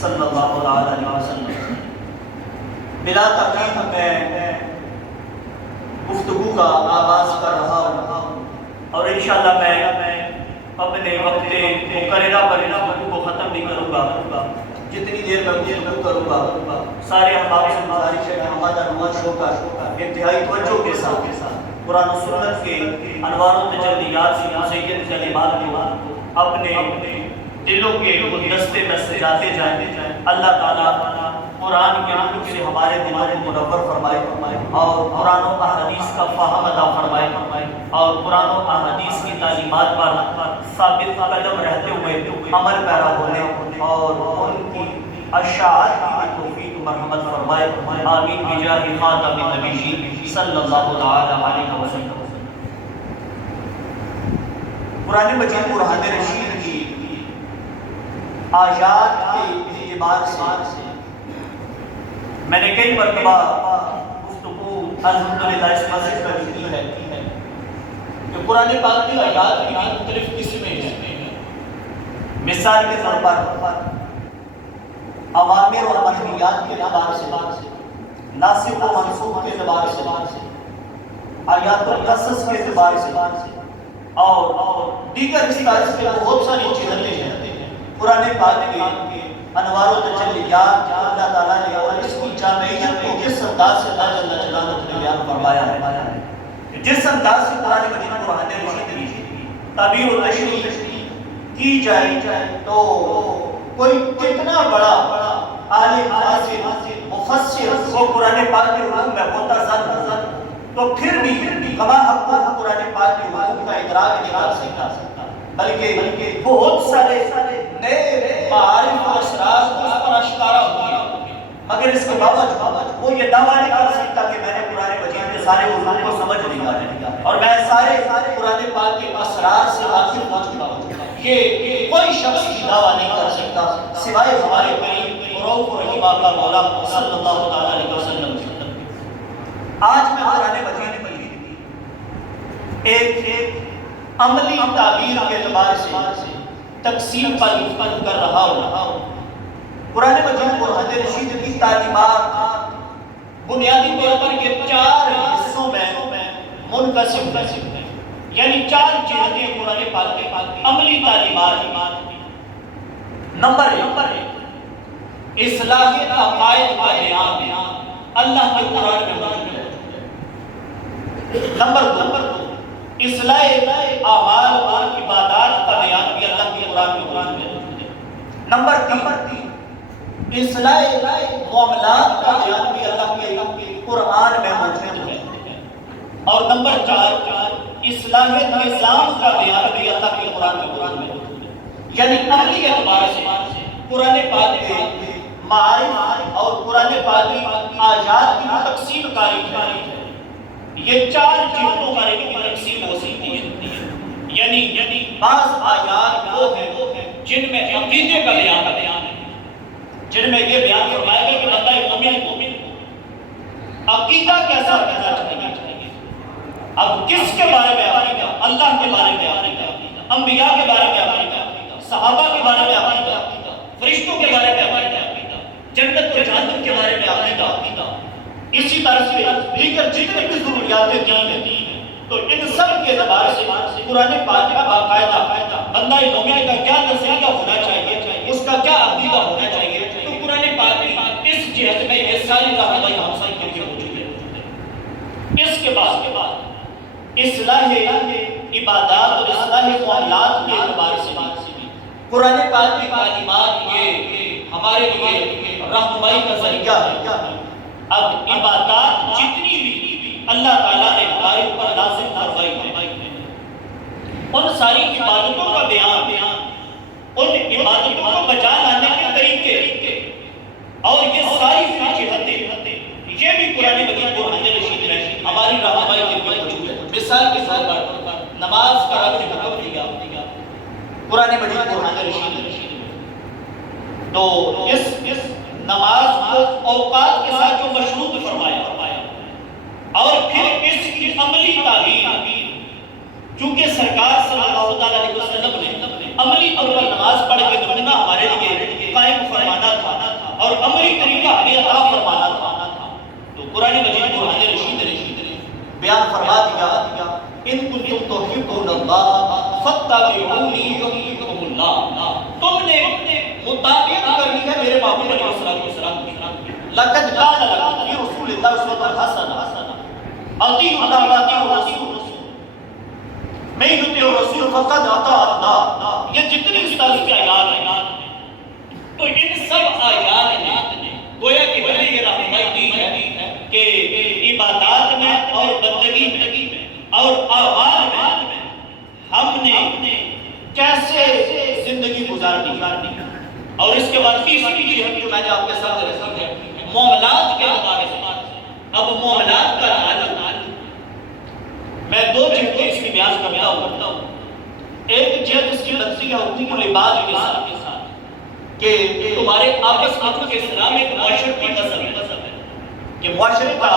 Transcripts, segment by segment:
صلی اللہ علیہ وسلم۔ بلا تردید میں گفتگو کا آغاز کر رہا ہوں اور انشاءاللہ میں اپنے وقت مقررہ پر گفتگو کو ختم نہیں کروں گا۔ جتنی دیر میں گفتگو کروں گا سارے احباب سے گزارش ہے کہ ہمارا نماز شو کا انتہائی توجہ کے ساتھ قرآن و سنت کے انوار و تجلیات سے مزین کلمات کو اپنے دلوں کے گلدستے میں سجاتے جائیں۔ اللہ تعالیٰ قرآن کے نور سے ہمارے دلوں کو منور فرمائے اور قرآن و احادیث کا فہم عطا فرمائے اور قرآن و احادیث کی تعلیمات پر ثابت قدم رہتے ہوئے عمل پیرا ہونے اور ان کی اشاعت کی توفیق مرحمت فرمائے۔ آمین بجاہ خاتم النبیین صلی اللہ علیہ وسلم۔ قرآن مجید برہان رشید کی آیات کے اعتبار سے میں نے کئی مرتبہ گفتگو الحمدللہ اس مسجد پر کی ہے کہ قرآن پاک کی آیات کی مختلف قسمیں ہیں۔ مثال کے طور پر اوامر اور منہیات کے اعتبار سے، ناسخ و منسوخ کے اعتبار سے، آیات القصص کے اعتبار سے اور دیگر اس طرح سے بہت ساری چیزیں ہیں۔ قرآن پاک کے انوار و تجلیات اللہ تعالیٰ نے اور اس کی جامعیت کو کس انداز سے اللہ جل جلالہ نے بیان فرمایا ہے، جس انداز سے قرآن مجید قرآن رشید کی تعبیر و تشریح کی جائے تو کوئی کتنا بڑا عالم حافظ مفسر وہ قرآن پاک کے علوم میں ہوتا زیادہ تو پھر بھی کما حق قرآن پاک کے علوم کا ادراک نہیں کر سکتا، بلکہ بہت سارے نئے معارف و اسرار اس پر اشکارا ہوئے، مگر اس کے باوجود وہ یہ دعویٰ نہیں کر سکتا کہ میں نے قرآن مجید کے سارے علوم کو سمجھ لیا ہے اور میں سارے قرآن پاک کے اسرار سے واقف ہو چکا ہوں۔ یہ کوئی شخص بھی دعویٰ نہیں کر سکتا سوائے ہمارے قریب رؤوف رحیم کا مولا صلی اللہ علیہ وسلم۔ آج میں قرآن مجید کی ایک عملی تعبیر کے اعتبار سے تقسیم پر گفتگو کر رہا ہوں۔ قرآن مجید برہان رشید کی تعلیمات بنیادی طور پر یہ 4 حصوں میں منقسم ہیں، یعنی 4 جہتیں قرآن پاک کے عملی تعلیمات۔ نمبر 1 اصلاح عقائد کا بیان اللہ کے قرآن میں موجود ہے۔ نمبر 2 اصلاح اعمال اور عبادات کا بیان بھی اللہ کے قرآن میں موجود ہے۔ نمبر 3 اصلاح معاملات کا بیان بھی اللہ کے قرآن میں موجود ہے۔ اور نمبر 4 اصلاح نظام کا بیان بھی اللہ کے قرآن میں موجود ہے۔ یعنی عملی اعتبار سے قرآن پاک کے معارف اور قرآن پاک کی آیات کی تقسیم کاری ہے۔ یہ 4 جہتوں کا ایک تقسیم ہو سکتی ہے، یعنی بعض آیات وہ ہیں جن میں عقیدے کا بیان ہے، جن میں یہ بیان فرمایا گیا کہ بندہ مومن عقیدہ کیسا رکھنا چاہیے۔ اب کس کے بارے میں عقیدہ؟ اللہ کے بارے میں عقیدہ، انبیاء کے بارے میں عقیدہ، صحابہ کے بارے میں عقیدہ، فرشتوں کے بارے میں عقیدہ، جنت و جہنم کے بارے میں عقیدہ، اسی طرح سے دیگر جتنے بھی ضروریات دین ہیں تو ان سب کے اعتبار سے قرآن پاک کا باقاعدہ بندہ مومن کا کیا نظریہ ہونا چاہیے، اس کا کیا عقیدہ ہونا چاہیے، تو قرآن پاک کی اس جہت میں یہ ساری رہنمائی ہم سب کے لیے موجود ہے۔ اس کے بعد اصلاح عبادات اور اصلاح معاملات کے اعتبار سے قرآن پاک کی تعلیمات یہ ہمارے لیے رہنمائی کا ذریعہ ہے۔ اب عبادات جتنی بھی اللہ تعالیٰ نے ہمارے اوپر لازم فرمائی ہے، ان ساری عبادتوں کا بیان، ان عبادتوں کو بجا لانے کے طریقے اور یہ ساری جہتیں یہ بھی قرآن مجید برہان رشید میں ہماری رہنمائی کے لیے موجود ہے۔ مثال کے طور پر نماز کا حکم دیا قرآن مجید برہان رشید میں، تو اس نماز کو اوقات کے ساتھ جو مشروط فرمایا اور پھر اس کی عملی تعلیم، چونکہ سرکار صلی اللہ علیہ وسلم نے عملی طور پر نماز پڑھ کے نمونہ ہمارے لیے قائم فرمانا تھا، قرآن مجید برہان رشید نے بیان فرما دیا ان کنتم تحبون اللہ فاتبعونی یحببکم اللہ، تم نے مطابقت کرنی ہے میرے محبوب علیہ السلام کی، لقد کان لکم فی رسول اللہ اسوۃ حسنہ، اطیعوا اللہ واطیعوا الرسول، من یطیع الرسول فقد اطاع اللہ۔ یہ جتنی اس طرح کی آیات ہیں تو ان سب آیات نے گویا کہ ہمیں یہ رہنمائی دی ہے کہ عبادات میں اور بندگی میں اور اعمال میں ہم نے کیسے زندگی گزارنی ہے۔ اور اس کے بعد تیسری چیز جو میں نے آپ کے ساتھ رکھی ہے معاملات کے حوالے سے۔ اب معاملات کا تعلق میں دو جہتیں اس کی بیان کرتا ہوں۔ ایک جہت اس کی لفظی ہے حقوق العباد کے ساتھ کہ تمہارے آپس کے اسلام ایک معاشرتی مذہب ہے کہ معاشرے کا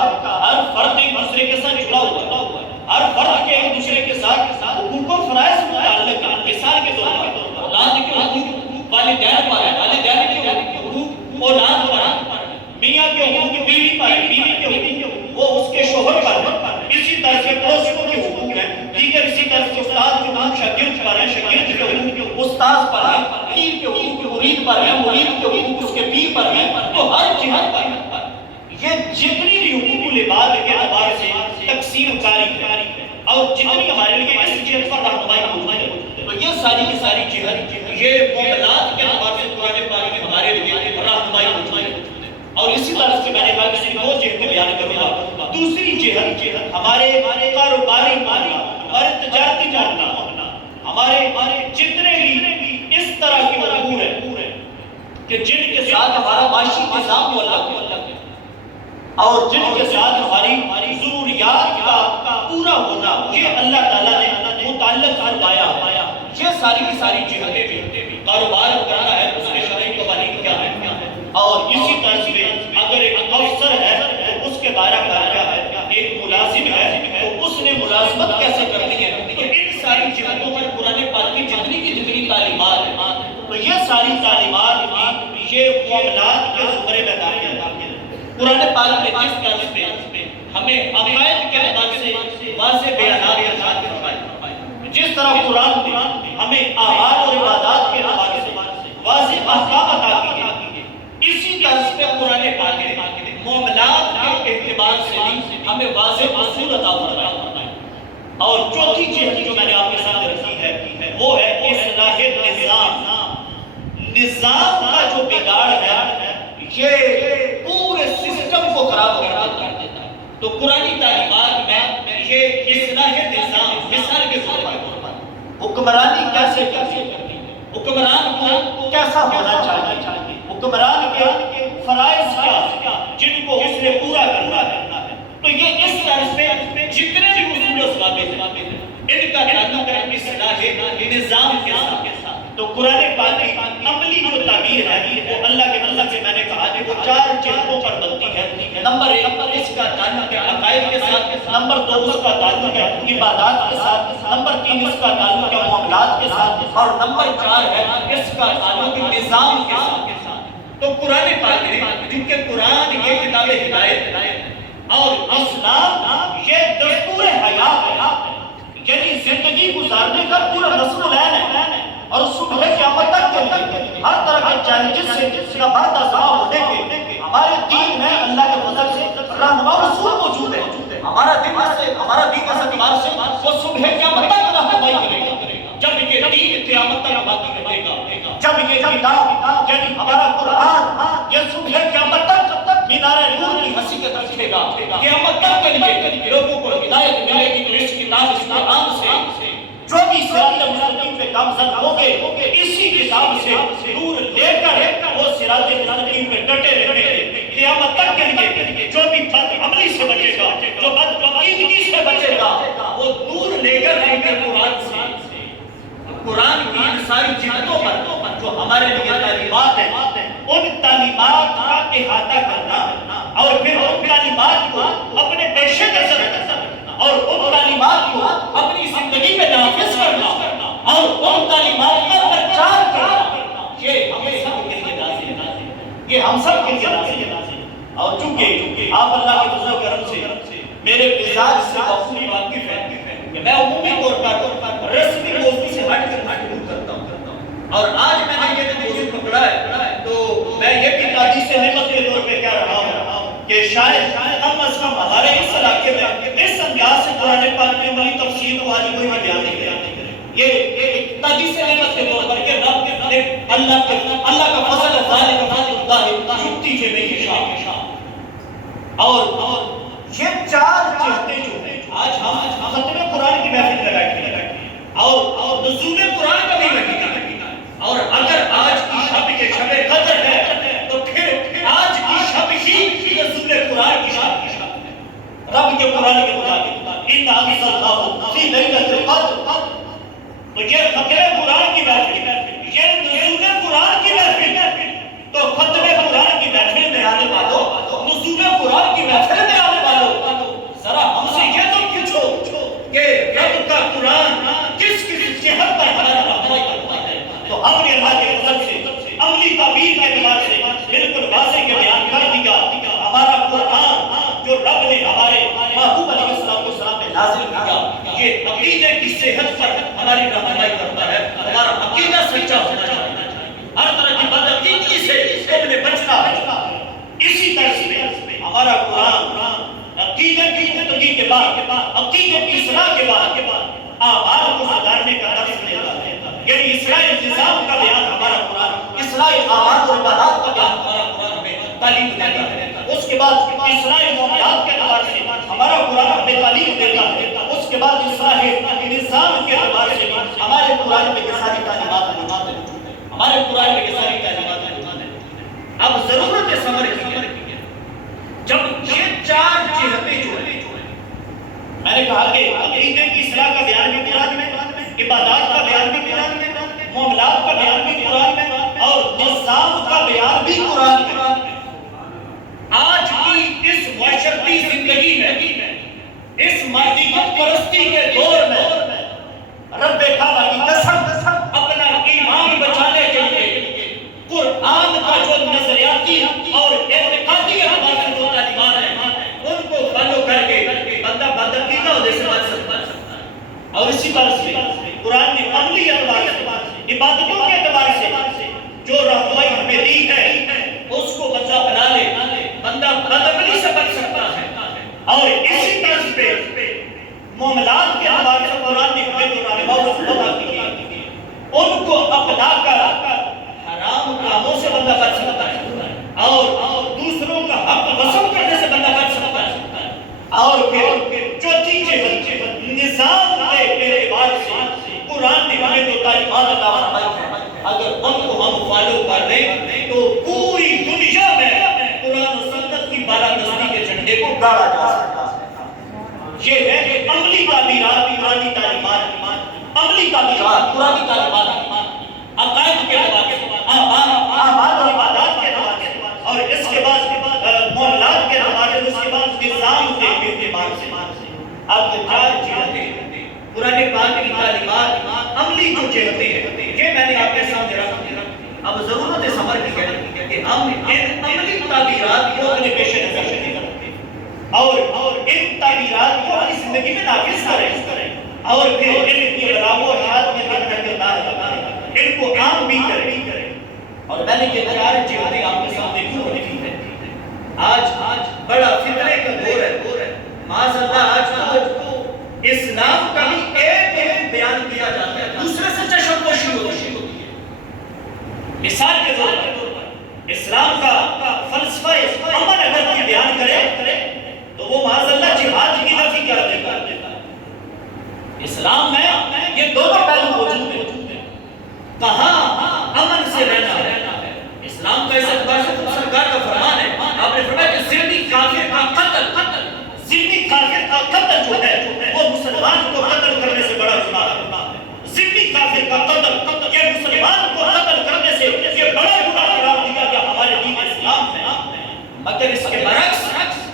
ہر فرد ایک دوسرے کے ساتھ جڑا ہوا ہے، ہر فرد کے ایک دوسرے کے ساتھ حقوق و فرائض متعلق ہے۔ مثال کے طور پر اولاد کے حقوق والدین پر ہے، والدین کے حقوق اولاد پر ہے، میاں کے حقوق بیوی پر ہے، بیوی کے حقوق وہ اس کے شوہر پر ہے، اسی طرح سے پڑوسیوں کے حقوق ہیں، دیگر اسی طرح سے استاد کے حقوق شاگرد پر ہیں، شاگرد کے حقوق استاد پر ہیں، پیر کے حقوق مرید پر ہیں، مرید کے حقوق اس کے پیر پر ہیں، تو ہر جہت پر یہ جتنی بھی حقوق العباد کے اعتبار سے تقسیم کاری ہے اور جتنی ہمارے لیے اس جہت پر رہنمائی موجود ہے، تو یہ ساری کی ساری جہت یہ معاملات کے اعتبار سے قرآن پاک میں ہمارے لیے رہنمائی موجود ہے۔ اور اسی طرح سے میں نے کہا کہ دو جہتیں بیان کروں گا۔ دوسری جہت ہمارے کاروباری معاملہ، ہمارے تجارتی معاملہ، ہمارے جتنے بھی اس طرح کی امور ہیں کہ جن کے ساتھ ہمارا معاشی نظام معلق ہے اور جن کے ساتھ ہماری ضروریات کا پورا ہونا یہ اللہ تعالیٰ نے متعلق فرمایا۔ یہ ساری کی ساری جہتیں بھی کاروبار کرنا ہے اس کے شرعی قوانین کیا ہے، اور اسی طرح سے اگر ایک افسر ہے تو اس کے دائرہ کار کیا ہے، ایک ملازم ہے تو اس نے ملازمت کیسے کرنی ہے۔ تو ان ساری جہتوں پر قرآن پاک کی جتنی تعلیمات ہیں تو یہ ساری تعلیمات بھی یہ معاملات کے زمرے میں داخل ہے۔ قرآن پاک نے جس طرح پہ ہمیں عقائد کے اعتبار سے واضح بیانات ارشاد فرمائے، جس طرح قرآن نے ہمیں اعمال اور عبادات کے اعتبار سے واضح احکام عطا کیے، اسی طرح پہ قرآن پاک نے معاملات کے اعتبار سے بھی ہمیں واضح اصول عطا فرمائے۔ اور چوتھی چیز جو میں نے آپ کے سامنے رکھی ہے وہ ہے اصلاح نظام کا جو بگاڑ ہے یہ پورے سسٹم کو خراب کر دیتا ہے۔ تو قرآنی تعلیمات میں یہ اصلاح نظام مثال کے طور پر حکمرانی کیسے کرتی ہے، حکمران کو کیسا ہونا چاہیے، حکمران کے فرائض کیا جن کو اس نے پورا کرنا ہے، تو یہ اس طرح سے جتنے بھی اصول و ضوابط ہیں ان کا تعلق ہے اصلاح نظام کے ساتھ۔ تو قرآن پاک کی عملی جو تعبیر ہے وہ اللہ کے نزد سے میں نے کہا کہ وہ چار جہتوں پر بنتی ہے۔ نمبر ایک اس کا تعلق ہے عقائد کے ساتھ، نمبر دو اس کا تعلق ہے عبادات کے ساتھ، نمبر تین اس کا تعلق ہے معاملات کے ساتھ، اور نمبر چار ہے اس کا تعلق نظام کے ساتھ۔ تو قرآن پاک نے کیونکہ قرآن یہ کتاب ہدایت اور اسلام یہ دستور حیات ہے، یعنی زندگی گزارنے کا پورا نظم العین ہے، اور صبح قیامت تک کے لیے ہر طرح کے چیلنجز سے اس کا بات آزما ہونے کے ہمارے دین میں اللہ کے فضل سے رہنما اصول موجود ہے۔ ہمارا دین اس اعتبار سے وہ صبح قیامت تک رہنمائی کرے گا، جب یہ دین قیامت تک باقی رہے گا، جب یہ کتاب یعنی ہمارا قرآن یہ صبح قیامت تک مینار نور کی ہنسی کے طرف رکھے گا، قیامت تک کے لیے لوگوں کو ہدایت ملے گی۔ تو اس کتاب اس قرآن سے جو بھی صراط مستقیم پہ گامزن ہوگے اسی کتاب سے نور لے کر وہ صراط مستقیم پہ ڈٹے رہیں گے قیامت تک کے لیے۔ جو بھی بد عملی سے بچے گا، جو بد عقیدگی سے بچے گا، وہ نور لے کر رہیں گے قرآن سے۔ قرآن کی ان ساری جہتوں پر جو ہمارے لیے تعلیمات ہیں ان تعلیمات کا احاطہ کرنا اور پھر ان تعلیمات کو اپنے پیش نظر رکھنا اور ان تعلیمات کو اپنی زندگی میں نافذ کرنا اور ان تعلیمات کا پرچار کرنا، یہ ہم سب کے لیے لازم ہے، یہ ہم سب کے لیے لازم ہے۔ اور چونکہ آپ اللہ کے فضل و کرم سے میرے مزاج سے بخوبی واقف ہے کہ میں عمومی طور پر رسمی موضوع سے ہٹ کر گفتگو کرتا ہوں، اور آج میں نے یہ موضوع پکڑا ہے تو میں یہ بھی تعدیث نعمت کے طور پہ کہہ رہا ہوں کہ شاید کم از کم ہمارے اس علاقے میں اس انداز سے قرآن پاک میں والی تفسیر کو آج کوئی بھی بیان نہیں کرے۔ یہ تعدیث نعمت کے طور پر کہ رب نے اللہ کا فضل ہے، ذالک فضل اللہ یؤتی من یشاء۔ اور یہ چار چہتے جو ہیں آج ہم ختم قرآن کی محفل میں بیٹھے ہیں اور نزول قرآن کا بھی مہینہ ہے، اور اگر آج کی شب کے شب قدر ہے تو پھر آج کی شب ہی نزول قرآن کی شب ہے۔ رب کے قرآن کے مطابق اِنَّا أَنزَلْنَاهُ فِي لَيْلَةِ الْقَدْرِ، تو یہ ختم قرآن کی محفل، یہ نزول قرآن کی محفل، تو ختم قرآن کی محفل میں آنے والوں، نزول قرآن کی محفل میں آنے والوں، ذرا ہم سے یہ تو پوچھو کہ رب کا قرآن کس کس جہت پر ہمارا رہنمائی کرتا ہے، تو ہم نے اللہ کے فضل سے عملی تعبیر کے اعتبار سے بالکل واضح کے بیان کر دیا۔ ہمارا قرآن جو رب نے ہمارے محبوب علیہ السلام پہ نازل کیا، یہ عقیدے کی صحت پر ہماری رہنمائی کرتا ہے۔ ہمارا عقیدہ سچا ہونا چاہیے، ہر طرح کی بدعقیدگی سے ہمیں بچنا ہے۔ اسی طرح سے ہمارا قرآن عقیدے کی زندگی کے بعد، عقیدے کی اصلاح کے بعد اعمال کو سدھارنے کا درس دیتا ہے، یعنی اصلاح انتظام کا بیان ہمارا قرآن، اصلاح اعمال و عبادات کا بیان ہمارا قرآن ہمیں تعلیم دیتا ہے۔ اس کے بعد اصلاح معاملات کے اعتبار سے ہمارا قرآن ہمیں تعلیم دیتا ہے۔ اس کے بعد اصلاح نظام کے اعتبار سے ہمارے قرآن میں یہ ساری تعلیمات موجود ہیں، ہمارے قرآن میں یہ ساری تعلیمات موجود ہیں۔ اب ضرورت سمر کی ہے، جب یہ چار جہتیں جو ہیں، میں نے کہا کہ عقیدے کی اصلاح کا بیان بھی قرآن میں، عبادات کا بیان بھی قرآن میں، معاملات کا بیان بھی قرآن میں، اور نظام کا بیان بھی قرآن میں۔ آج کی اس معاشرتی زندگی میں، اس مادیت پرستی کے دور میں، رب کعبہ کی قسم اپنا ایمان بچانے کے لیے قرآن کا جو نظریاتی اور اعتقادی اعتبار سے جو تعلیمات ہیں ان کو فالو کر کے بندہ بدعقیدہ ہونے سے بچ سکتا ہے۔ اور اسی طرح سے قرآن نے عملی اعتبار سے، عبادتوں کے اعتبار سے جو رہنمائی ہمیں دی ہے اس کو بندہ بنا لے، بندہ بدعملی سے بچ سکتا ہے۔ اور اسی طرح پہ معاملات کے اعتبار سے قرآن نے ہمیں جو رہنمائی دی ہے ان کو اپنا کر حرام کاموں سے بندہ بچ سکتا ہے، اور دوسروں کا حق غصب کرنے سے بندہ بچ سکتا ہے۔ اور پھر چوتھی جہت نظام کے اعتبار سے قرآن نے ہمیں جو تعلیمات عطا فرمائی ہیں، اگر ان کو ہم فالو کر لیں تو پوری دنیا میں قرآن و سنت کی بالادستی کے جھنڈے کو گاڑا جا سکتا ہے۔ یہ ہے عملی تعمیرات، قرآنی تعلیمات، عملی تعمیرات، قرآنی تعلیمات، عقائد کے اعتبار سے، اعمال اور عبادات کے اعتبار سے، اور اس کے بعد معاملات کے اعتبار سے، اس کے بعد نظام کے اعتبار سے۔ اب یہ چار جہتیں قرآن پاک کی تعلیمات، عملی جو جہتیں ہیں، یہ میں نے آپ کے سامنے رکھا۔ اب ضرورت سمر کی ہے کہ ہم ان عملی تعبیرات کو اپنے پیش نظر رکھیں اور ان تعبیرات کو اپنی زندگی میں نافذ کریں، اور پھر ان کی بلاغ و حیات میں اپنا کردار ادا کریں، ان کو عام بھی کریں۔ اور میں نے یہ چار جہتیں آپ کے سامنے کیوں رکھی ہیں؟ آج بڑا فتنے کا دور ہے، معاذ اللہ آج تو اسلام کا بھی ایک بیان کیا جاتا ہے، دوسرے سے چشمپوشی ہوتی ہے۔ مثال کے طور پر اسلام کا فلسفہ امن اگر کوئی بیان کرے تو وہ معاذ اللہ جہاد کی نفی کر دیتا ہے۔ اسلام میں یہ دونوں پہلو موجود ہیں، کہاں امن سے رہنا ہے۔ اسلام کا اس اعتبار سے سرکار کا فرمان ہے، آپ نے فرمایا کہ ذمہ کافر کا قتل جو ہے وہ مسلمان کو قتل کرنے سے بڑا گناہ ہے۔ ذمہ کافر کا قتل، یہ مسلمان کو قتل کرنے سے یہ بڑا گناہ قرار دیا گیا ہمارے دین اسلام میں۔ مگر اس کے برعکس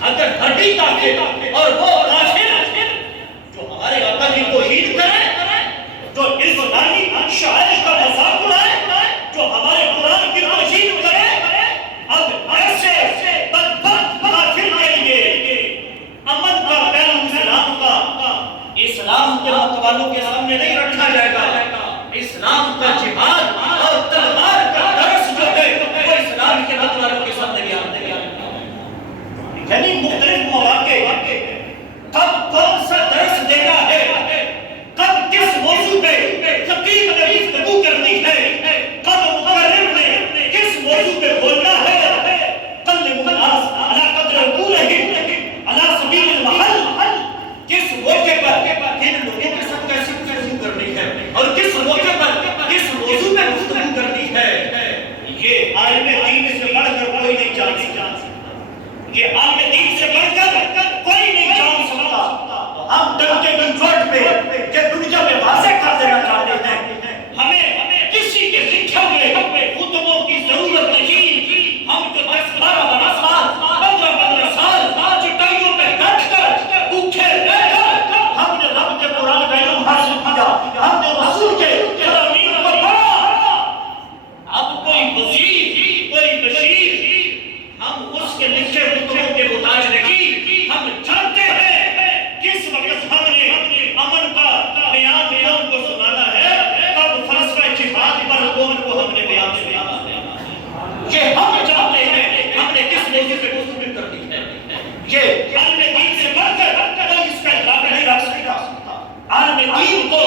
اگر ہڈی کافر اور وہ کافر جو ہمارے آقا کی توہین کرے، جو اسلامی شاعر کا مذاق اڑائے، جو ہمارے قرآن کی توہین کرے، اب ایسے بدبخت والوں کے سامنے نہیں رکھا جائے گا. اسلام کا جہاد اور تلوار کا درس جو ہے وہ اسلام کے مت والوں کے سامنے بھی آتے ہیں. یعنی مختلف مواقع کب کون سا درس دینا ہے، کب کس موضوع پہ خطیب نے گفتگو کرنی ہے، کب مقرر نے کس موضوع پہ بولنا ہے. قلب الناس علی قدر عقولہم علی سبیل المحل، کس موقع پر کن لوگوں کے ساتھ کیسی گفتگو کرنی ہے اور کس موقع پر کس موضوع پہ گفتگو کرنی ہے، یہ عالم دین سے بڑھ کر کوئی نہیں جان سکتا. یہ عالم دین سے بڑھ کر کوئی نہیں جان سکتا. ہم ڈنکے کی چوٹ پہ یہ دنیا میں واضح کر دینا چاہتے ہیں، ہمیں کسی کے لکھے ہوئے خطبوں کی ضرورت نہیں. ہم تو 10-12 سال 15 سال چٹائیوں پہ بیٹھ کر بھوکے رہ کر ہم نے رب کے قرآن کا علم حاصل کیا، ہم نے رسول کے فرامین کو پڑھا. اب کوئی وزیر کوئی بشیر ہم اس کے لکھے خطبوں کے محتاج نہیں. ہم جانتے ہیں کس وقت ہم نے امن کا بیان کو سنانا ہے، کب فلسفہ جہاد پر قوم کو ہم نے بیان سنانا ہے. یہ ہم جانتے ہیں ہم نے کس موضوع پہ گفتگو کرنی ہے. یہ عالم دین سے بڑھ کر کوئی اس کا ادراک نہیں رکھ سکتا. عالم دین کو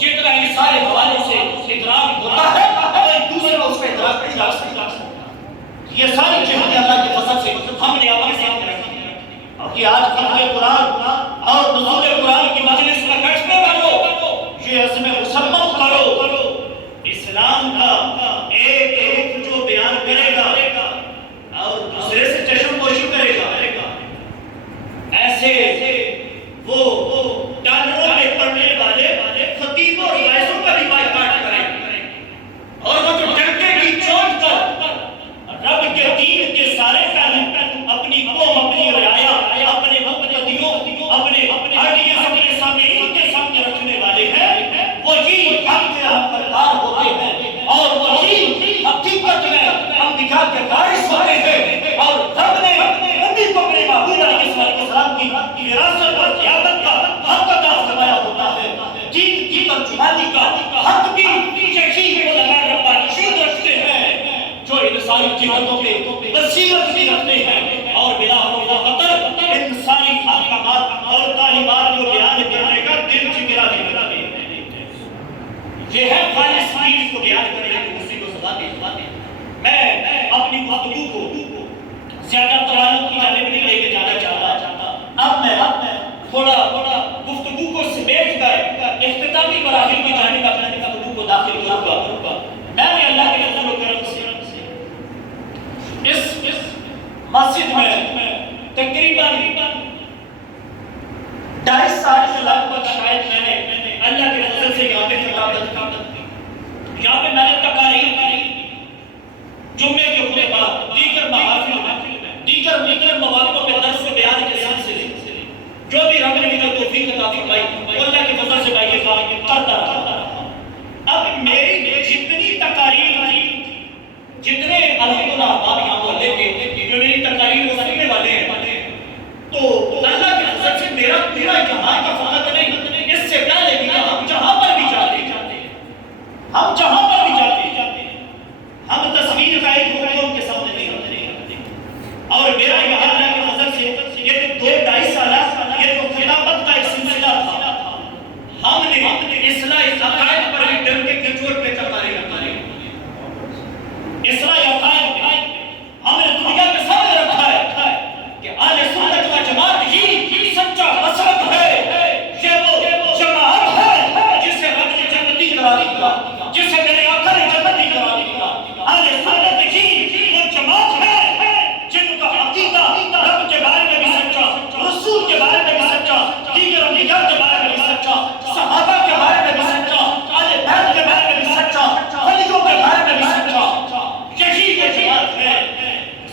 جتنا اس سارے حوالے سے ادراک ہوتا ہے کوئی دوسرا اس کا ادراک نہیں رکھ سکتا. یہ ساری چیزیں اللہ کے فضل سے ہم نے آپ کے سامنے رکھی ہیں. کہ آج فتح قرآن اور نزول قرآن کی مجلس میں بیٹھنے والوں یہ عزم مسلم کرو، اسلام کا ایک رخ جو بیان کرے گا اور دوسرے سے چشم پوشی کرے گا، ایسے وہ ڈالروں میں پڑھنے والے خطیبوں اور وائزوں کا بھی بائیکاٹ کریں. اور وہ جو ڈنکے کی چوٹ پر رب کے دین کے سارے پہلو اپنی قوم اپنی رعایا اپنے مقتدیوں اپنے آئیڈیاز اپنے سامعین کے سامنے رکھنے والے ہیں، وہی حق کے حقدار ہوتے ہیں اور وہی حقیقت میں انبیاء کے وارث ہوتے ہیں. اور رب نے نبی کو اپنے محبوب علیہ السلام کی وراثت اور قیادت کا حق ادا فرمایا ہوتا ہے. دین کی ترجمانی کا حق بھی یہی علماء ربانیین رکھتے ہیں جو انسانی جہتوں پہ بصیرت بھی رکھتے ہیں اور بلا خطر انسانی احکامات اور تعلیمات کو بیان کرنے کا دل جگرا بھی رکھتے ہیں. یہ ہے خالص دین کو بیان کرنے کی اسی کو سزا دی. میں اپنی گفتگو کو زیادہ توانوں کی جانب نہیں لے کے جانا چاہتا. اب میں تھوڑا گفتگو کو سمیٹ کر اختتامی مراحل کی جانب اپنی گفتگو کو داخل کروں گا. میں بھی اللہ کے فضل و کرم سے اس مسجد میں تقریباً 2.5 سال سے لگ بھگ شاید میں نے اللہ کے فضل سے یہاں پہ خطابت کی. یہاں پہ میں نے تقاریر جمعے کے خطبات دیگر محافل میں دیگر مواقع پہ درس و بیان کے سلسلے جو بھی رب نے مجھے توفیق عطا فرمائی اللہ کے فضل سے میں یہ کام کرتا رہا. اب میری جتنی تقاریر جتنے الحمدللہ آپ یہاں محلے کے جو میری تقاریر کو سننے والے ہیں تو اللہ کے فضل سے میرا یہاں کا فقط نہیں، اس سے پہلے بھی ہم جہاں پر بھی جاتے ہیں ہم تصویر کا ایک حکم کے سامنے نہیں رکھتے. اور میرا یہاں اللہ کے فضل سے یہ 2-2.5 سالہ یہ جو خلافت کا ایک سلسلہ تھا، ہم نے اصلاح عقائد پر بھی ڈنکے کی چوٹ پہ تقاریر کی. اصلاح عقائد ہم نے دنیا کے سامنے رکھا ہے کہ اہل سنت و جماعت ہی سچا مذہب ہے. یہ وہ جماعت ہے جسے رب نے جنتی قرار دیا، جسے میرے آقا نے جنتی قرار دیا. اہل سنت ہی وہ جماعت ہے جن کا عقیدہ رب کے بارے میں بھی سچا، رسول کے بارے میں بھی سچا، دیگر انبیاء کے بارے میں بھی سچا، صحابہ کے بارے میں بھی سچا، اہل بیت کے بارے میں بھی سچا، ولیوں کے بارے میں بھی سچا. یہی جماعت ہے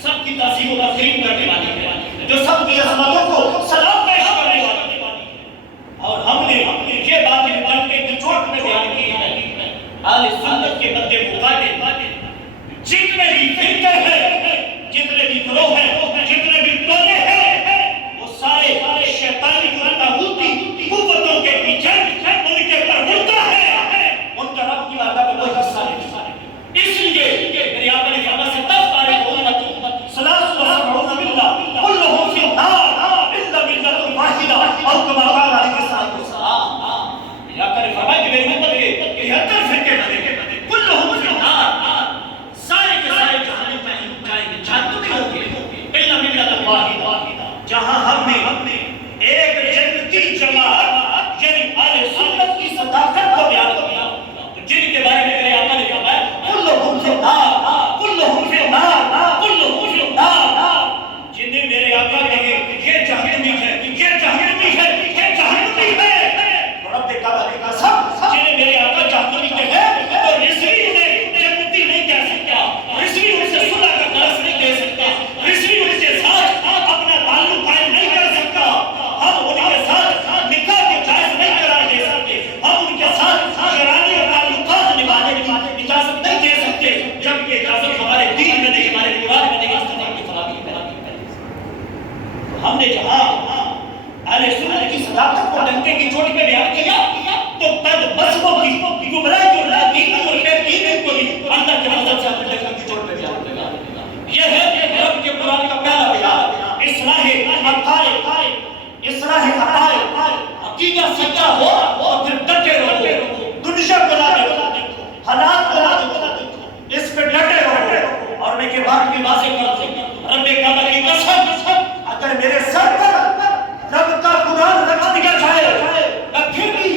سب کی تعظیم و تکریم کرنے والی ہے، جو سب کی عظمتوں کو سلام پیش کرنے والی ہے. اور ہم نے یہ باتیں ڈنکے کی چوٹ میں بیان کی ہے. اہل سنت کے مد مقابل جتنے بھی فرقے ہیں، جتنے بھی گروہ ہیں، جتنے بھی ٹولے ہیں، وہ سارے شیطانی اور طاغوتی قوتوں کے پیچھے ان ہم نے جہاں اہل سنت کی صداقت کو ڈنکے کی چوٹ پہ بیان کیا تو تد مذہبوں کی گمراہی اور نادینی اور بے دینی کو بھی اللہ کے مدد سے اپنے ڈنکے کی چوٹ پہ بیان کیا. یہ ہے رب کے قرآن کا پہلا بیان. اصلاح عقائد، اصلاح عقائد، عقیدہ سچا ہو اور پھر ڈٹے رہو. دنیا کو نہ دیکھو، حالات کو نہ دیکھو، اس پہ ڈٹے رہو. اور میں کے بعد بھی واضح کر دوں رب کعبہ کی قسم اگر میرے سر پر رب کا قرآن رکھ دیا جائے میں پھر بھی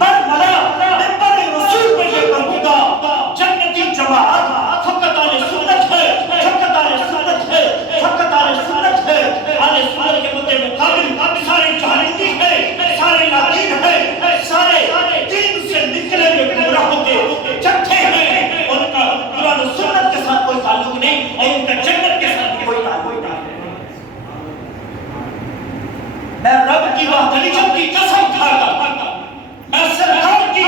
برملا ممبر رسول پہ یہ کہوں گا جنتی جماعت فقط اہل سنت ہے، فقط اہل سنت ہے، فقط اہل سنت ہے. اہل سنت کے مدے مقابل سارے جہالتی ہے، سارے نادین ہے، سارے دین سے نکلے ہوئے گمراہوں کے جتھے ہیں. ان کا قرآن و سنت کے ساتھ کوئی تعلق نہیں اور ان کا جنت کے ساتھ کوئی تعلق نہیں. میں رب کی وحدانیت کی قسم کھا کر، میں سرکار کی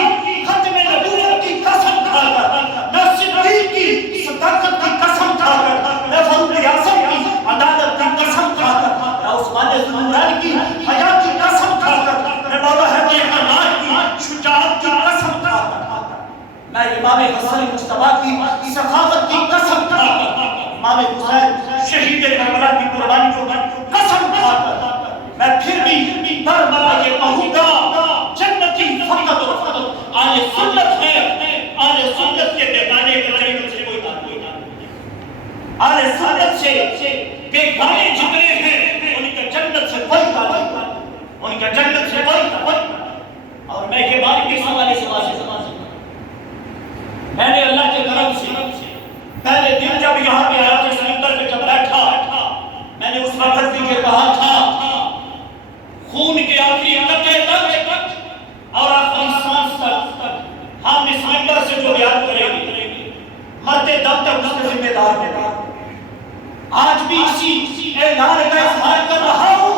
ختم نبوت کی قسم کھا کر، میں صدیق کی صداقت کی قسم کھا کر، میں فاروق اعظم کی عدالت کی قسم کھا کر، میں عثمان ذوالنورین کی حیا کی قسم کھا کر، میں مولا حق حماد کی شجاعت کی قسم کھا کر، میں امام حسن مصطفیٰ کی سخاوت کی قسم کھا کر، امام حسین شہید کربلا کی قربانی کو قسم کھا کر میں پھر بھی برملا یہ کہوں گا جنتی فقط اور فقط اہل سنت ہے. اہل سنت کے بیگانے غریبوں سے کوئی تعلق نہیں. اہل سنت سے بیگانے جتنے ہیں ان کا جنت سے کوئی تعلق نہیں، ان کا جنت سے کوئی تعلق نہیں. اور میں یہ بات بھی سوالے سے واضح میں نے اللہ کے کرم سے پہلے دن جب یہاں پہ آیا اس منبر پہ جب بیٹھا میں نے اس وقت بھی یہ کہا تھا خون کے آخری قطرے تک اور آخری سانس تک ہم اس منبر سے جو بیان کریں گے مرتے دم تک اس کے ذمہ دار ہیں. آج بھی اسی اعلان کا اظہار کر رہا ہوں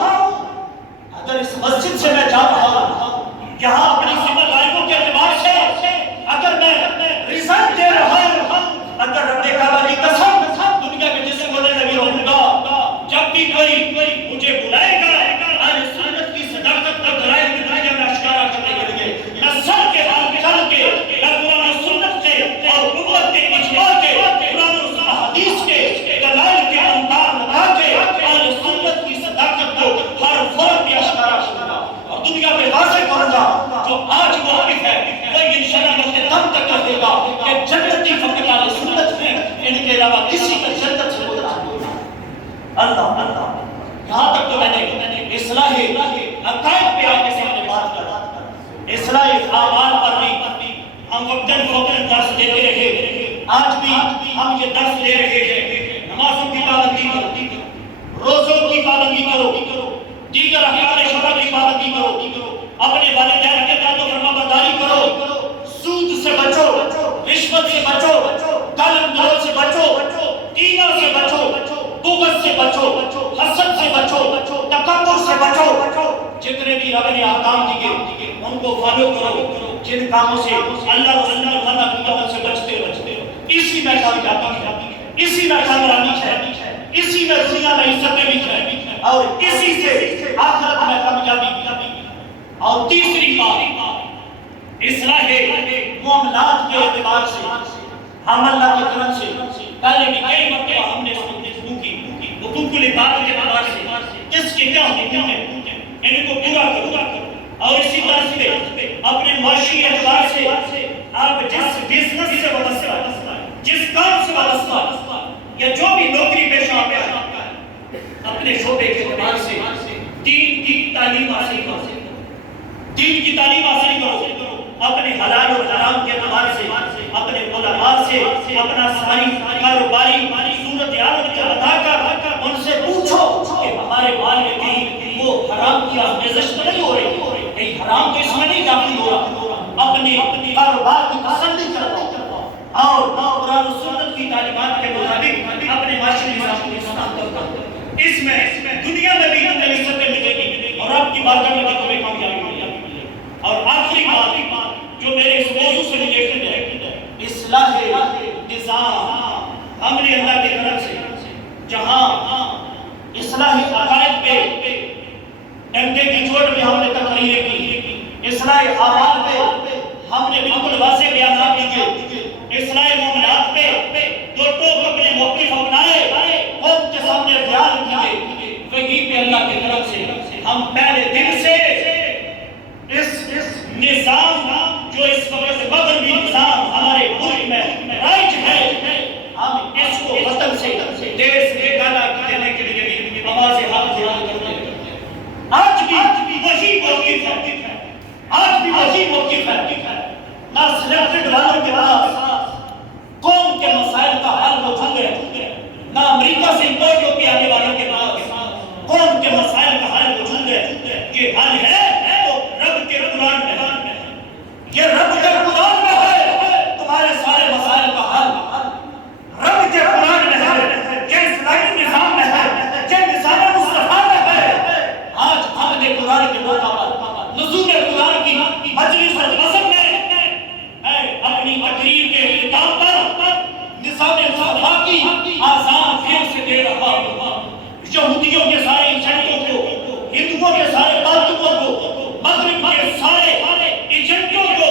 اگر اس مسجد سے میں جا رہا ہوں یہاں اپنی ذمہ داریوں کے اعتبار سے اگر میں رزلٹ دے رہا ہوں اگر رب کعبہ کی قسم دنیا کے جس کو نبی رہوں گا جب بھی کوئی مجھے بلائے گا اہل سنت کی صداقت کا دلائل کی دنیا میں اشکارا کرنے کے لیے میں سر کے ہاتھ چل کے میں قرآن و سنت کے اور امت کے اجماع کے قرآن و حدیث کے دلائل کے انبار لگا کے اہل سنت کی صداقت کو ہر فرد میں اشکارا کروں گا اور دنیا میں واضح کروں گا جو آج واقف ہے وہی انشاءاللہ مرتے دم تک کر دے گا کہ جنتی فقط اہل سنت ہیں ان کے علاوہ کسی کا جنت سے کوئی تعلق نہیں. اللہ یہاں تک تو میں نے اصلاح عقائد پہ آپ کے سامنے بات کر اصلاح اعمال پر بھی ہم وقتاً فوقتاً درس دیتے رہے. آج بھی ہم یہ درس دے رہے ہیں نمازوں کی پابندی کرو، روزوں کی پابندی کرو، دیگر احکام شرع کی پابندی کرو، اپنے والدین کے اطاعت و فرمانبرداری کرو، سود سے بچو، رشوت سے بچو، کلم دھول سے بچو، کینہ سے بچو، بغض سے بچو، حسد سے بچو، تکبر سے بچو. جتنے بھی رب نے احکام دیے ان کو فالو کرو. جن کاموں سے اللہ رسول نے منع کیا ان سے بچتے رہو. اسی میں کامیابی ہے، اسی میں کامیابی ہے، اسی میں دنیا میں عزت بھی ہے اور اسی سے آخرت میں کامیابی. اور تیسری بات اصلاح معاملات کے اعتبار سے ہم اللہ کی طرف سے پہلے بھی کئی مرتبہ ہم نے حقوق العباد کے اعتبار سے اس کے کیا حقوق ہیں ان کو پورا کرو. اور اسی طرح سے اپنے معاشی اعتبار سے آپ جس بزنس سے وابستہ جس کام سے وابستہ یا جو بھی نوکری پیشہ آپ ہے اپنے شعبے کے اعتبار سے دین کی تعلیم حاصل کرو، دین کی تعلیم حاصل کرو. اپنے حلال اور حرام کے اعتبار سے اپنے علماء سے اپنا ساری کاروباری صورتحال کو بتا کر ان سے پوچھو کہ ہمارے مال میں کہیں وہ حرام کی آمیزش تو نہیں ہو رہی، کہیں حرام تو اس میں نہیں داخل ہو رہا. اپنے کاروبار کی تسلی کرو اور قرآن و سنت کی تعلیمات کے مطابق اپنے معاشی نظام کو استحکام کرو. اس میں دنیا میں بھی تمہیں عزتیں ملے گی اور آپ کی بارگاہ میں بھی تمہیں کامیابی ملے گی. اور آخری بات جو میرے اس موضوع سے ریلیٹڈ ہے اصلاح نظام. ہم نے اللہ کی طرف سے جہاں اصلاح عقائد پہ MK کی چوٹ میں ہم نے تقریریں کی، اصلاح اعمال پہ ہم نے بالکل واضح بیانات کیے، اصلاح معاملات پہ دو ٹوک اپنے موقف اپنائے، قوم کے سامنے بیان کیے، وہیں پہ اللہ کی طرف سے ہم پہلے دن سے اس نظام جو اس وقت مغربی نظام ہمارے ملک میں رائج ہے، ہم اس کو وطن سے دیش سے گالا دینے کے لیے آواز حق بلند کرتے ہیں۔ آج بھی وہی موقف ہے، آج بھی وہی موقف ہے، نہ سلیکٹڈ والوں کے پاس قوم کے مسائل کا حل موجود ہے، نہ امریکہ سے امپورٹ ہو کے آنے والوں کے پاس قوم کے مسائل کا حل موجود ہے۔ یہ حل ہے تو رب کے قرآن میں ہے، یہ رب کے قرآن میں ہے تمہارے سارے مسائل کا حل، رب کے قرآن میں ہے، یہ اسلامی نظام میں ہے، یہ نظام مصطفیٰ میں ہے۔ آج ہم نے قرآن کے موقع پر نزول قرآن کی مجلس النظم میں اپنی تقریر کے اختتام پر نظام مصطفیٰ کی آزان پھر سے دے رہا ہوں۔ یہودیوں کے سارے ایجنٹوں کو، ہندوؤں کے سارے کاتبوں کو، مغرب کے سارے ایجنٹوں کو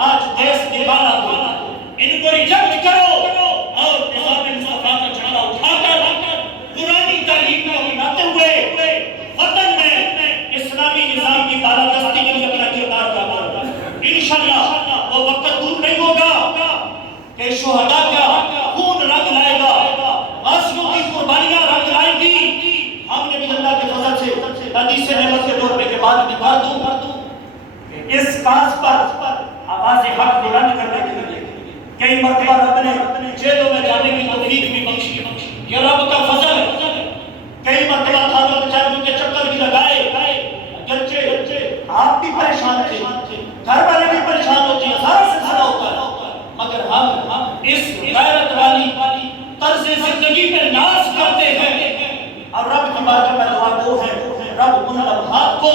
آج دیش دیوانا دو، ان کو ریجیکٹ کرو اور نظام مصطفیٰ کا جھنڈا اٹھا کر قرآنی تعلیم کو اپناتے ہوئے وطن میں اسلامی نظام کی بالادستی کے لیے اپنا کردار ادا کرو۔ انشاءاللہ وہ وقت دور نہیں ہوگا کہ شہداء کا خون رنگ لائے گا، غازیوں کی قربانیاں رنگ لائیں گی۔ ہم نے بھی اللہ کے فضل سے حدیث نعمت کے طور پہ کے بعد بھی کر دوں کہ اس کاز پر آواز حق بلند کرنے کے لیے کئی مرتبہ رب نے جیلوں میں جانے کی توفیق بھی بخشی، یہ رب کا فضل ہے۔ کئی مرتبہ تھانوں کچہریوں کے چکر بھی لگائے، اگرچہ آپ بھی پریشان تھے، گھر والے بھی پریشان ہوتے ہیں، سارا سلسلہ ہوتا ہے، مگر ہم اس غیرت والی طرز زندگی پہ ناز کرتے ہیں۔ اور رب کی بارگاہ میں دعا وہ ہے، رب ان لمحات کو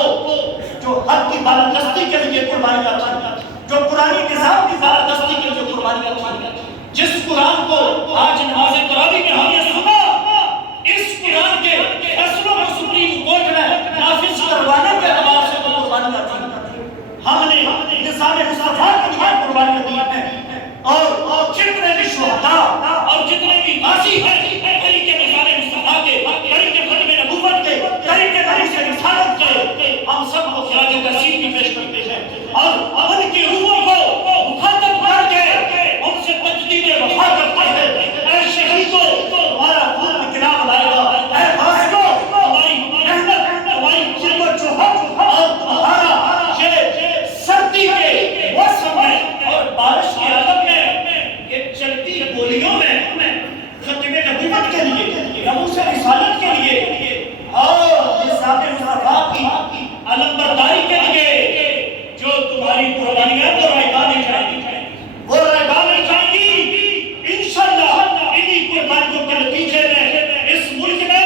جو حق کی بالادستی کے لیے قربانیاں دی، جو قرآنی نظام کی بالادستی کے لیے قربانیاں دی، جس قرآن کو آج نماز تراویح میں ہم نے سنا، اس قرآن کے فیصلوں کو سپریم کورٹ نے نافذ کروانے کے اعتبار سے قربانیاں دی۔ ہم نے نظام مصطفیٰ کے لیے قربانیاں دی ہیں، اور جتنے بھی شہداء اور جتنے بھی غازی ہیں طریقے نظام مصطفیٰ کے، طریقے ختم نبوت کے، طریقے حدیث رسالت کے، ہم سب کو خراج تحسین بھی پیش کرتے ہیں اور ان کی روحوں کو مخاطب کر کے ان سے تجدید وفا کرتے ہیں۔ اے شہیدوں تمہارا خون انقلاب لائے گا، اے غازیوں تمہاری محنت، تمہاری جد و جہد اور تمہارا یہ سردی کے موسم میں اور بارش کے عالم میں یہ چلتی گولیوں میں ختم نبوت کے لیے، ناموس رسالت کے لیے اور نظام مصطفیٰ کی علمبرداری کے لیے جو تمہاری قربانیاں وہ رائگانے جائیں گی، وہ رائگانے جائیں گی۔ انشاءاللہ انہی قربانیوں کے نتیجے میں اس ملک میں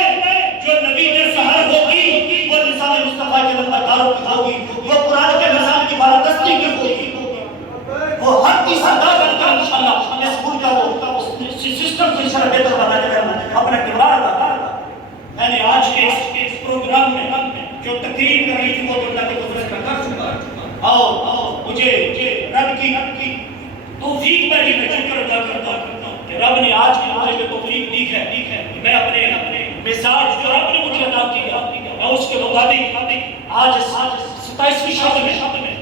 جو نوید سحر ہوگی وہ نظام مصطفیٰ کے علمبرداروں کی ہوگی، وہ قرآن کے نظام کی بالادستی کی ہوگی، وہ حق کی صدا کر کر انشاءاللہ اس ملک کا وہ سسٹم کی شرح بہتر بنانے میں اپنا کردار ادا کرے گا۔ میں نے آج کے اس پروگرام میں جو تقریر کرنی تھی وہ اللہ کے فضل سے کر چکا، اور مجھے رب کی توفیق میں بھی میں شکر ادا کرتا ہوں کہ رب نے آج بھی مجھے توفیق دی ہے، میں اپنے مزاج جو رب نے مجھے عطا کیا میں اس کے مطابق آج 27ویں شب میں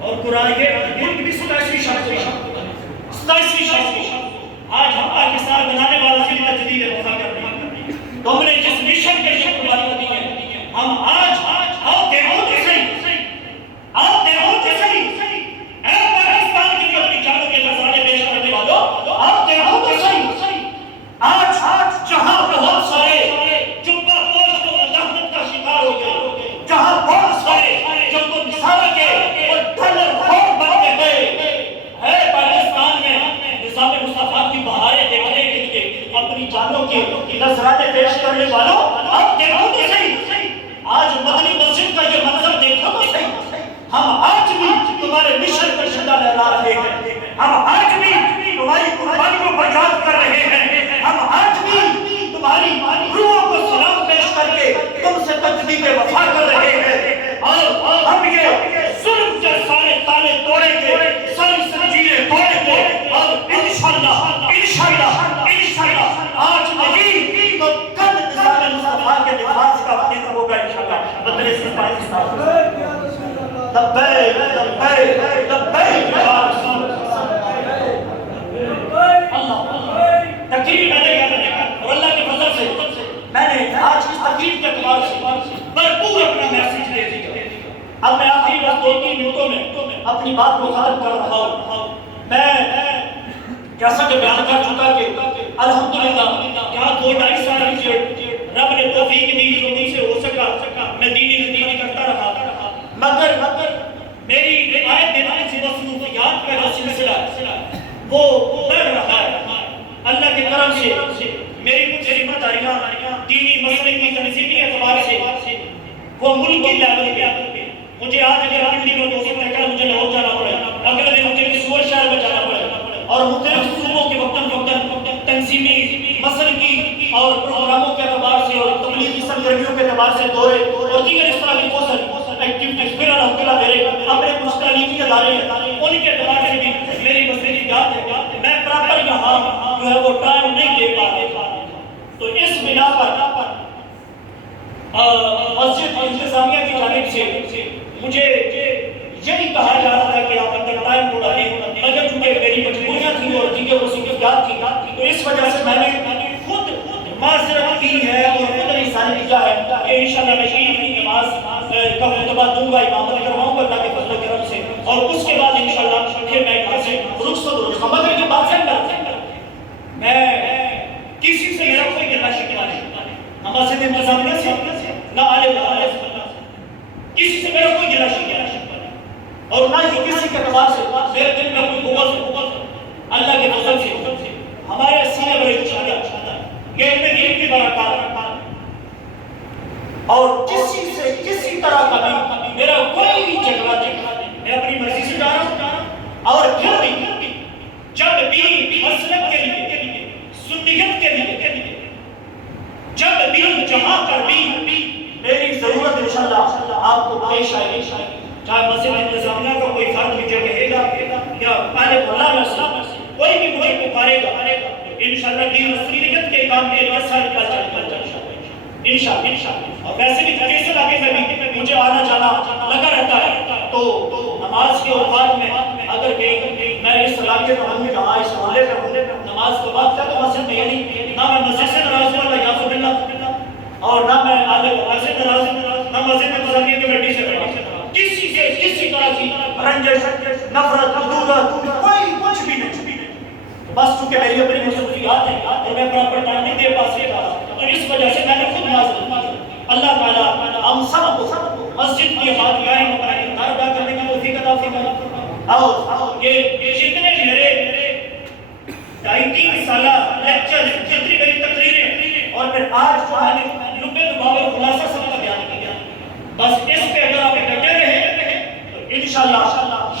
اور قرآن کے ملک بھی 27ویں شب آج ہم پاکستان بنانے والوں کی تجدید وفا کر رہے ہیں۔ تو ہم نے جس مشن کے لیے قربانیاں دی ہیں، ہم آج آؤ دیکھو تو صحیح، آؤ دیکھو تو صحیح، اے پاکستان کی جو اپنی جانوں کے نذرانے پیش کرنے والوں، آؤ دیکھو تو صحیح، آج جہاں بہت سارے جبہ پوش کو مزاحمت کا شکار ہو گئے، جہاں بہت سارے جو تو نثارہ کے اور ڈالر خور بن کے گئے، ہے پاکستان میں نظام مصطفیٰ کی بہاریں دیکھنے کے لیے اپنی جانوں کے نذرانے پیش کرنے والوں، اب دیکھو تو صحیح، آج مدنی مسجد کا یہ منظر دیکھو تو صحیح، ہم آج بھی تمہارے مشن پر جھنڈا لہرا رہے ہیں، ہم آج بھی تمہاری قربانیوں پر یاد کر رہے ہیں، ہم آج بھی تمہاری روحوں کو سلام پیش کر کے تم سے تجدید وفا کر رہے ہیں۔ ہمارے خطاب لبیک لبیک لبیک یا رسول اللہ تقریر اور اللہ کے فضل سے میں نے آج اس تقریر کے اعتبار سے بھرپور اپنا میسج دے دیا. اب میں آخری بس 2-3 منٹوں میں اپنی بات کو ختم کر رہا ہوں. میں جیسا کہ بیان کر چکا کہ الحمدللہ یہاں 2-2.5 سال سے رب نے توفیق دی جو مجھ سے ہو سکا میں دینی زندگی کرتا رہا مگر میری آیت دینے سے مصروفیات کا جو سلسلہ وہ بڑھ رہا ہے. اللہ کے کرم سے میری کچھ ذمہ داریاں دینی مسئلے کی تنظیمی اعتبار سے وہ ملکی لیول پہ مجھے آج اگر پنڈی میں دوست نے کہا مجھے لاہور جانا پڑے اگلے دن مجھے کسی اور شہر میں جانا پڑے اور مختلف صوبوں کے وقتاً تنظیمی مسئلے کی اور پروگراموں کے اعتبار سے اور تبلیغی سرگرمیوں کے اعتبار سے دورے اور دیگر اس طرح کی بہت ایکٹیویٹیز پھر الحمدللہ میرے اپنے کچھ تعلیمی ادارے ہیں ان کے اعتبار سے بھی میری مصروفیات ہے. میں پراپر یہاں جو ہے وہ ٹائم نہیں دے پا رہا. تو اس بنا پر مسجد انتظامیہ کی جانب سے مجھے یہی کہا جا رہا ہے کہ آپ اندر ٹائم تھوڑا دیں مگر چونکہ میری مجبوریاں تھیں اور دیگر مصروفیات تھیں تو اس وجہ سے میں نے خود معذرت کی ہے اور خود احسان کیا ہے کہ انشاءاللہ میں عید کی نماز کا خطبہ دوں گا امامت کرواؤں گا اللہ کے فضل و کرم سے اور اس کے بعد انشاءاللہ پھر میں گھر سے رخصت ہو جاؤں گا. مگر یہ بات ہے میں کسی سے میرا کوئی گلا شکوا نہیں مسجد انتظامیہ سے نہ عالم کسی سے میرا کوئی گلا شکوا نہیں اور نہ ہی کسی کے اعتبار سے میرے دل میں کوئی بغض اللہ کے فضل سے ہمارے سینے بڑے انشاءاللہ یہ میں دین کی برکات اور کسی سے کسی طرح کا بھی میرا کوئی جھگڑا نہیں. میں اپنی مرضی سے جا رہا ہوں اور پھر بھی جب بھی مسلک کے لیے سنیت کے لیے جب بھی جہاں پر بھی میری ضرورت انشاءاللہ آپ کو پیش آئے گی چاہے مسجد انتظامیہ کا کوئی فرد مجھے کہے گا یا پہلے اللہ میں سے کوئی بھی مجھے پکارے گا انشاءاللہ دین و سنیت کے کام کے لیے سارے پاس چل انشاءاللہ. اور ویسے بھی حدیث علاقے میں بھی مجھے آنا جانا لگا رہتا ہے تو نماز کے اوقات میں اگر کہیں میں اس علاقے میں ہوں جہاں اس محلے پہ نماز کے وقت ہے تو مسجد میں یعنی نہ میں مسجد سے ناراض ہوں اللہ یعصم اللہ اور نہ میں آگے سے ناراض ہوں نہ مسجد میں گزرنے کی بیٹی سے کسی سے کسی طرح کی رنجش نفرت حدود کوئی کچھ بھی نہیں بس چونکہ میری اپنی مصروفیات ہیں اور میں پراپر ٹائم نہیں دے پا سکتا تو اس وجہ سے میں نے خود معذرت اللہ تعالیٰ ہم سب کو مسجد کی حاضریاں مقرر ادا کرنے کی توفیق عطا فرمائے. اور یہ جتنے میرے 2.5 سالہ لیکچر جتنی میری تقریریں اور پھر آج جو میں نے لبے دباوے خلاصہ سب کا بیان کیا بس اس پہ اگر آپ ڈٹے رہے تو انشاءاللہ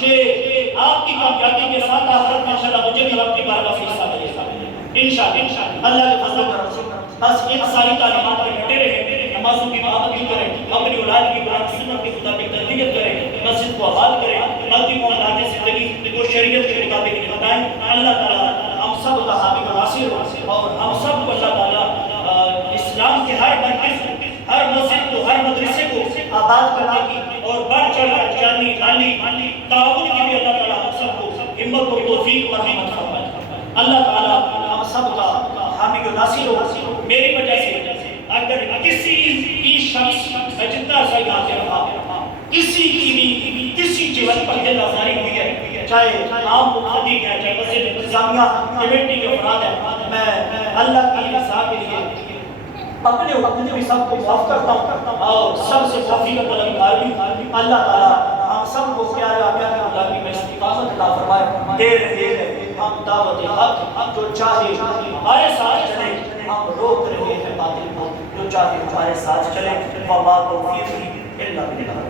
یہ آپ کی کامیابی کے ساتھ آخرت میں انشاءاللہ مجھے بھی اپنی بارگاہ میں حصہ دے انشاءاللہ اللہ کے فضل و کرم سے بس ان ساری تعلیمات پہ ڈٹے رہے نمازوں کی پابندی کریں اپنی اولاد کی قرآن سنت کے مطابق تربیت کریں مسجد کو آباد کریں ملتی معاملات زندگی کو شریعت کے مطابق بتائیں. اللہ تعالیٰ ہم سب کا حامی و ناصر ہو اور ہم سب کو اللہ تعالیٰ اسلام کے ہر مرکز ہر مسجد کو ہر مدرسے کو آباد کرنے کی اور بڑھ چڑھ کر جانی مالی تعاون کی بھی اللہ تعالیٰ ہم سب کو ہمت و توفیق مرحمت فرمائے. اللہ تعالیٰ ہم سب کا حامی و ناصر ہو. میری وجہ سے اگر کسی کی شخص میں جتنا سا یہاں سے رہا کسی کی بھی کسی جیون پر دل آزاری ہوئی ہے چاہے عام مقتدی ہے چاہے مسجد انتظامیہ کمیٹی کے افراد ہیں میں اللہ کی رضا کے لیے اپنے وقت بھی سب کو معاف کرتا ہوں اور سب سے توفیق طلبگار بھی اللہ تعالیٰ ہم سب کو پیارے آقا خدا کی میں استقامت عطا فرمائے. دے رہے ہیں ہم دعوت حق جو چاہے ہمارے ساتھ چلے ہم روک رہے ہیں باطل کو جو چاہے ہمارے ساتھ چلے وما توفیقی الا باللہ.